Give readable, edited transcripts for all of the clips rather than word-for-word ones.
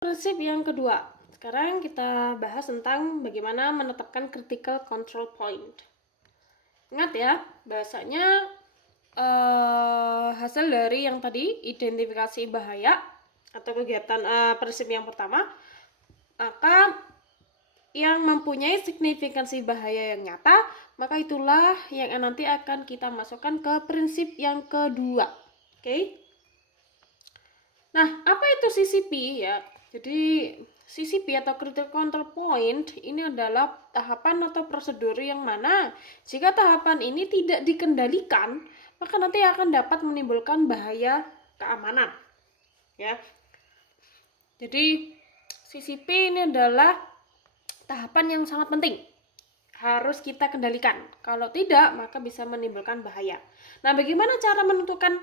Prinsip yang kedua. Sekarang kita bahas tentang bagaimana menetapkan critical control point. Ingat ya, bahasanya hasil dari yang tadi identifikasi bahaya atau kegiatan prinsip yang pertama, maka yang mempunyai signifikansi bahaya yang nyata, maka itulah yang nanti akan kita masukkan ke prinsip yang kedua. Oke? Nah, apa itu CCP ya? Jadi CCP atau Critical Control Point ini adalah tahapan atau prosedur yang mana jika tahapan ini tidak dikendalikan, maka nanti akan dapat menimbulkan bahaya keamanan. Ya. Jadi CCP ini adalah tahapan yang sangat penting. Harus kita kendalikan. Kalau tidak, maka bisa menimbulkan bahaya. Nah, bagaimana cara menentukan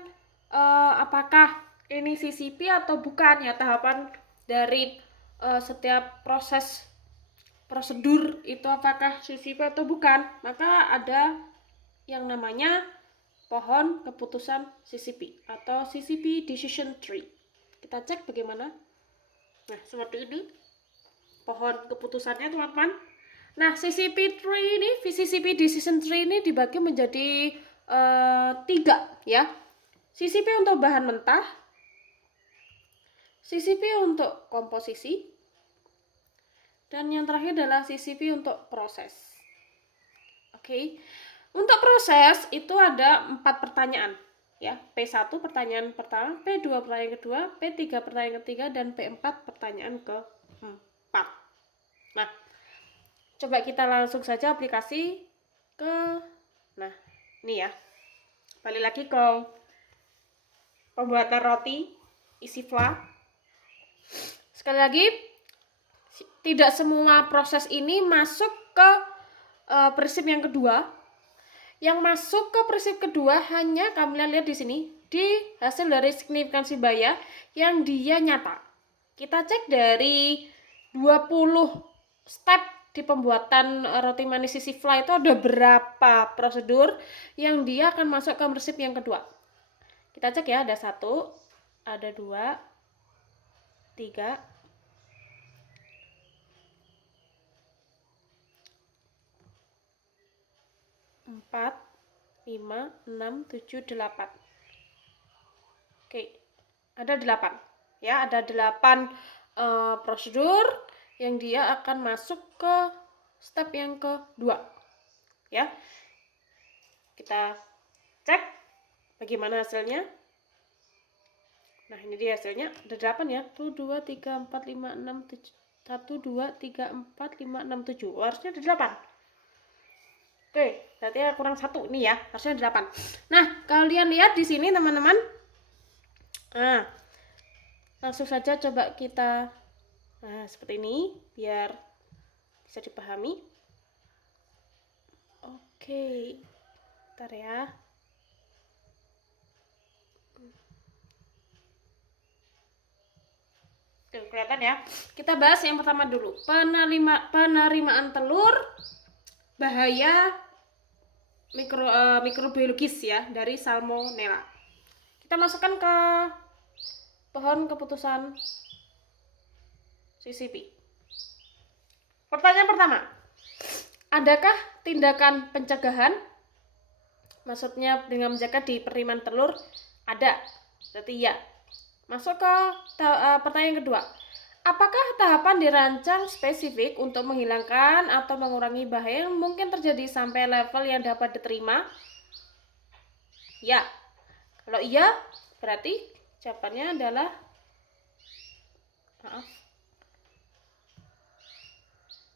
apakah ini CCP atau bukan ya tahapan dari setiap prosedur itu apakah CCP atau bukan? Maka ada yang namanya pohon keputusan CCP atau CCP Decision Tree. Kita cek bagaimana. Nah, seperti ini pohon keputusannya, teman-teman. Nah, CCP Decision Tree ini dibagi menjadi 3 ya. CCP untuk bahan mentah, CCP untuk komposisi, dan yang terakhir adalah CCP untuk proses. Oke. Untuk proses itu ada 4 pertanyaan ya. P1 pertanyaan pertama, P2 pertanyaan kedua, P3 pertanyaan ketiga, dan P4 pertanyaan keempat. Nah, coba kita langsung saja aplikasi ke ini ya. Balik lagi ke pembuatan roti isi fla. Sekali lagi, tidak semua proses ini masuk ke prinsip yang kedua. Yang masuk ke prinsip kedua hanya kalian lihat di sini, di hasil dari signifikansi bahaya yang dia nyata. Kita cek dari 20 step di pembuatan roti manis isi fla itu ada berapa prosedur yang dia akan masuk ke prinsip yang kedua. Kita cek ya, ada 1, ada 2, 3, 4, 5, 6, 7, 8. Oke, ada 8 ya, ada 8 prosedur yang dia akan masuk ke step yang kedua ya. Kita cek bagaimana hasilnya. Nah, ini dia hasilnya, ada 8 ya. 1 2 3 4 5 6 7 1 2 3 4 5 6 7. Harusnya ada 8. Oke, berarti kurang 1 ini ya. Harusnya ada 8. Nah, kalian lihat di sini teman-teman. Nah, langsung saja coba kita seperti ini biar bisa dipahami. Oke, bentar ya. Tuh, kelihatan ya. Kita bahas yang pertama dulu. Penerimaan telur bahaya mikrobiologis ya dari Salmonella. Kita masukkan ke pohon keputusan CCP. Pertanyaan pertama, adakah tindakan pencegahan? Maksudnya dengan menjaga di penerimaan telur? Ada, berarti ya. Masuk ke pertanyaan kedua, apakah tahapan dirancang spesifik untuk menghilangkan atau mengurangi bahaya yang mungkin terjadi sampai level yang dapat diterima? Ya. Kalau iya, berarti jawabannya adalah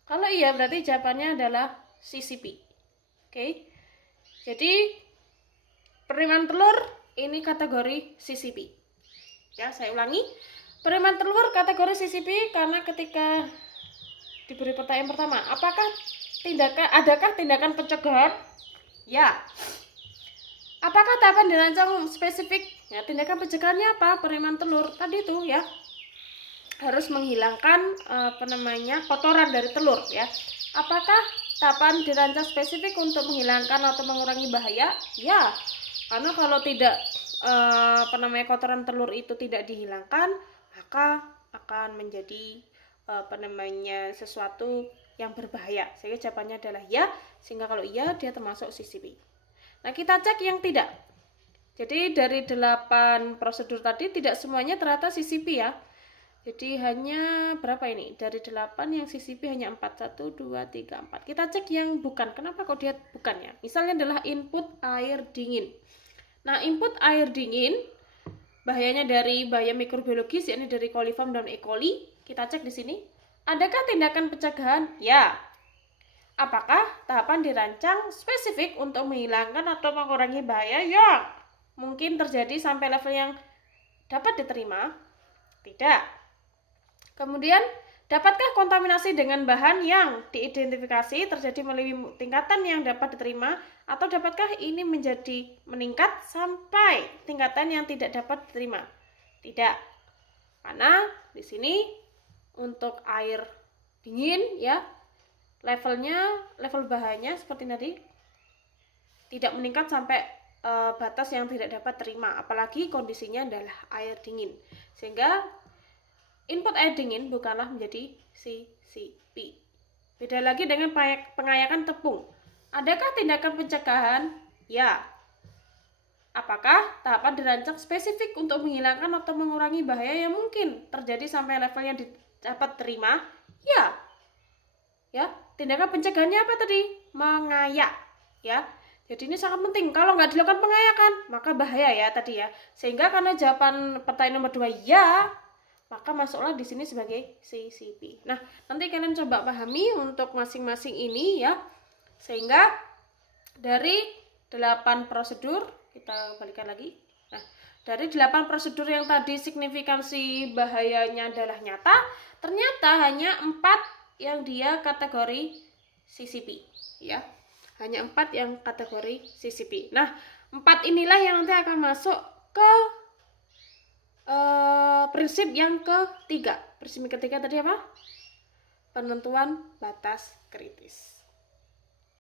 Kalau iya, berarti jawabannya adalah CCP. Oke. Jadi, penerimaan telur ini kategori CCP. Ya, saya ulangi. Penerimaan telur kategori CCP karena ketika diberi pertanyaan pertama, adakah tindakan pencegahan? Ya. Apakah tahapan dirancang spesifik? Ya, tindakan pencegahannya apa? Penerimaan telur tadi itu ya. Harus menghilangkan kotoran dari telur ya. Apakah tahapan dirancang spesifik untuk menghilangkan atau mengurangi bahaya? Ya. Karena kalau tidak kotoran telur itu tidak dihilangkan, maka akan menjadi sesuatu yang berbahaya. Sehingga jawabannya adalah ya, sehingga kalau iya dia termasuk CCP. Nah, kita cek yang tidak. Jadi dari 8 prosedur tadi tidak semuanya ternyata CCP ya. Jadi hanya berapa ini? Dari 8 yang CCP hanya 4. 1, 2, 3, 4. Kita cek yang bukan. Kenapa kok dia bukan ya? Misalnya adalah input air dingin. Nah, input air dingin bahayanya dari bahaya mikrobiologis, yakni dari coliform dan E. coli. Kita cek di sini. Adakah tindakan pencegahan? Ya. Apakah tahapan dirancang spesifik untuk menghilangkan atau mengurangi bahaya? Ya. Mungkin terjadi sampai level yang dapat diterima? Tidak. Kemudian, dapatkah kontaminasi dengan bahan yang diidentifikasi terjadi melalui tingkatan yang dapat diterima, atau dapatkah ini menjadi meningkat sampai tingkatan yang tidak dapat diterima? Tidak. Karena di sini untuk air dingin ya, level bahayanya seperti tadi tidak meningkat sampai batas yang tidak dapat terima, apalagi kondisinya adalah air dingin, sehingga input air dingin bukanlah menjadi CCP. Beda lagi dengan pengayakan tepung. Adakah tindakan pencegahan? Ya. Apakah tahapan dirancang spesifik untuk menghilangkan atau mengurangi bahaya yang mungkin terjadi sampai level yang dapat terima? Ya. Ya, tindakan pencegahannya apa tadi? Mengayak, ya. Jadi ini sangat penting. Kalau nggak dilakukan pengayakan, maka bahaya ya tadi ya. Sehingga karena jawaban pertanyaan nomor 2 ya, maka masuklah di sini sebagai CCP. Nah, nanti kalian coba pahami untuk masing-masing ini ya. Sehingga dari 8 prosedur, kita balikan lagi. Nah, dari 8 prosedur yang tadi signifikansi bahayanya adalah nyata, ternyata hanya 4 yang dia kategori CCP ya. Hanya 4 yang kategori CCP. Nah, 4 inilah yang nanti akan masuk ke prinsip yang ketiga. Prinsip ketiga tadi apa? Penentuan batas kritis.